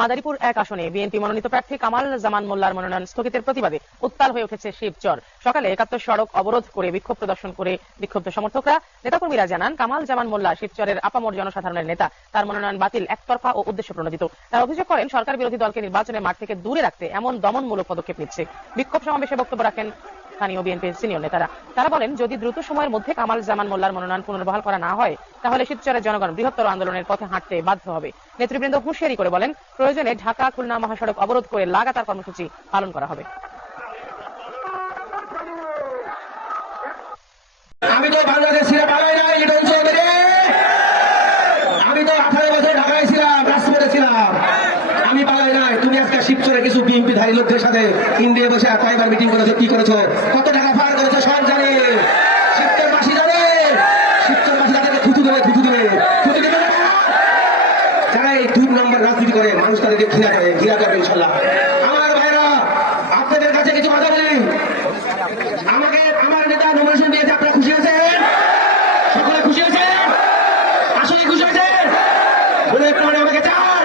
মাদারীপুর এক আসনে বিএনপি মনোনীত প্রার্থী কামাল জামান মোল্লার মনোনয়ন স্থগিতের প্রতিবাদে উত্তাল হয়ে উঠেছে শিবচর সকালে একাত্তর সড়ক অবরোধ করে বিক্ষোভ প্রদর্শন করে বিক্ষুব্ধ সমর্থকরা। নেতাকর্মীরা জানান, কামাল জামান মোল্লা শিবচরের আপামর জনসাধারণের নেতা। তার মনোনয়ন বাতিল একতরফা ও উদ্দেশ্য প্রণোদিত। তারা অভিযোগ করেন, সরকার বিরোধী দলকে নির্বাচনের মাঠ থেকে দূরে রাখতে এমন দমনমূলক পদক্ষেপ নিচ্ছে। বিক্ষোভ সমাবেশে বক্তব্য রাখেন স্থানীয় বিএনপির সিনিয়র নেতারা। তারা বলেন, যদি দ্রুত সময়ের মধ্যে কামাল জামান মোল্লার মনোনয়ন পুনর্বহাল করা না হয়, তাহলে শিবচরের জনগণ বৃহত্তর আন্দোলনের পথে হাঁটতে বাধ্য হবে। নেতৃবৃন্দ হুঁশিয়ারি করে বলেন, প্রয়োজনে ঢাকা, খুলনা মহাসড়ক অবরোধ করে লাগাতার কর্মসূচি পালন করা হবে। আমি তো বাংলাদেশ ছেড়ে পালাই নাই লিটন চৌধুরী আমি তো আঠারো বছর ঢাকায় ছিলাম রাজপথে ছিলাম আমি পালাই নাই তুমি আজকে কিছু বিএনপি ধারী লোকদের সাথে ইন্ডিয়া বসে কয়েকবার মিটিং করেছে, কি করেছ? কত টাকা ফার করেছ, সব জানে। রাজনীতি করে, মানুষ তাদেরকে ঘৃণা করে, ঘৃণা করবে ইনশাল্লাহ আমার ভাইরা আপনাদের কাছে কিছু কথা বলি আমাকে আমার নেতা নমিনেশন দিয়েছে আপনারা খুশি আছেন সকলে খুশি আছেন আসলে খুশি আছেন বলে একটু মানে আমাকে চান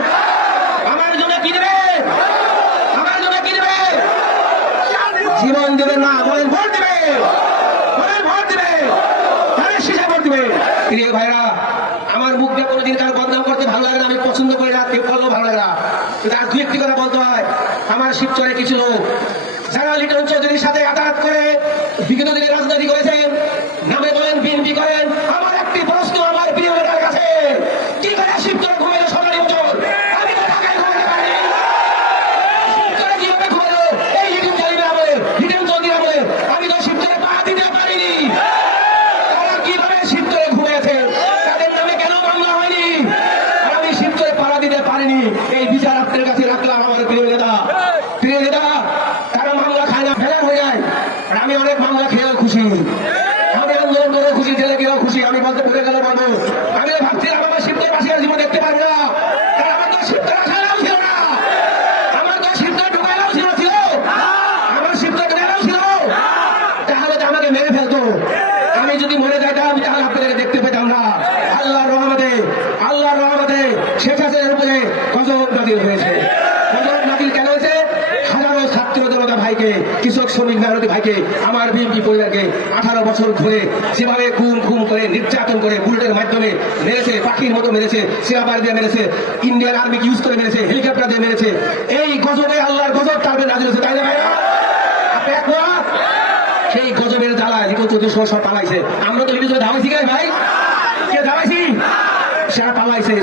আমার জন্য কি দেবে আমার জন্য কি দেবে জীবন দেবে না, বলেন ভোট দেবে। বলেন ভোট দেবে। তাহলে শেষে ভোট দেবে। প্রিয় ভাইরা, আমার মুখ দিয়ে কোনোদিন কারও বদনাম করতে ভালো লাগে না, আমি পছন্দ করি না, কেউ করলেও ভালো লাগে না। কিন্তু আর দু একটি কথা বলতে হয়, আমার শিবচরে কিছু লোক, যারা লিটন চৌধুরীর সাথে আদালত করে, বিগত দিনে রাজনীতি করেছেন নামে বলেন বিএনপি করেন আমার একটি প্রশ্ন আমার প্রিয় নেতার কাছে কি করে শিবচরে ঘুমাইলো সরকারি বছর আমি তো ঢাকায় ঘুমাতে পারি শিবচরে কীভাবে ঘুমাইলো এই লিটন চৌধুরী আমলে লিটন চৌধুরী আমলে আমি তো শিবচরে পা দিতে পারিনি তারা কীভাবে শিবচরে ঘুমিয়েছে তাদের নামে কেন মামলা হয়নি আর আমি শিবচরে পাড়া দিতে পারিনি এই বিচার আপনার কাছে রাখলাম আমার প্রিয় নেতা প্রিয় নেতা তারা মামলা খায় না ফেলা হয়ে যায় আর আমি অনেক মামলা খেয়েও খুশি আমি আন্দোলন করে খুশি ছেলে গেলেও খুশি আমি বলতে ভুলে গেলে বলব আমি ভাবছিলাম আমার শিবচর বাসীর জীবন দেখতে পারব না কারণ আমার তো শিবচর আসাও ছিল না আমার তো শিবচর ঢুকাইলেও ছিল ছিল আমার শিবচর ঢুকাইলেও ছিল তাহলে তো আমাকে মেরে ফেলতো আমি যদি মরে যাইতাম তাহলে আপনাদেরকে দেখতে পেতাম না আল্লাহ রহমতে আল্লাহ রহমতে শেখ হাসিনার উপরে গজব নাদিল হয়েছে গজব নাদিল কেন হয়েছে? হাজারো ছাত্র জনতা ভাইকে, কৃষক শ্রমিক মেহনতি ভাইকে, আমার বিএনপি পরিবারকে আঠারো বছর ধরে যেভাবে খুন খুন করে, নির্যাতন করে বুলেটের মাধ্যমে মেরেছে, পাখির মতো মেরেছে সেনাবার দিয়ে মেরেছে, ইন্ডিয়ান আর্মিকে ইউজ করে মেরেছে হেলিকপ্টার দিয়ে মেরেছে। এই গজবে আল্লাহর গজব তার নাজিল হয়েছে, তাই না আপনি সেই গজবের জ্বালায় লিটন চৌধুরী সব পালাইছে। আমরা তো চৌধুরী ধামাইছি ভাই? কে ধামাইছি? সেটা পালাইছে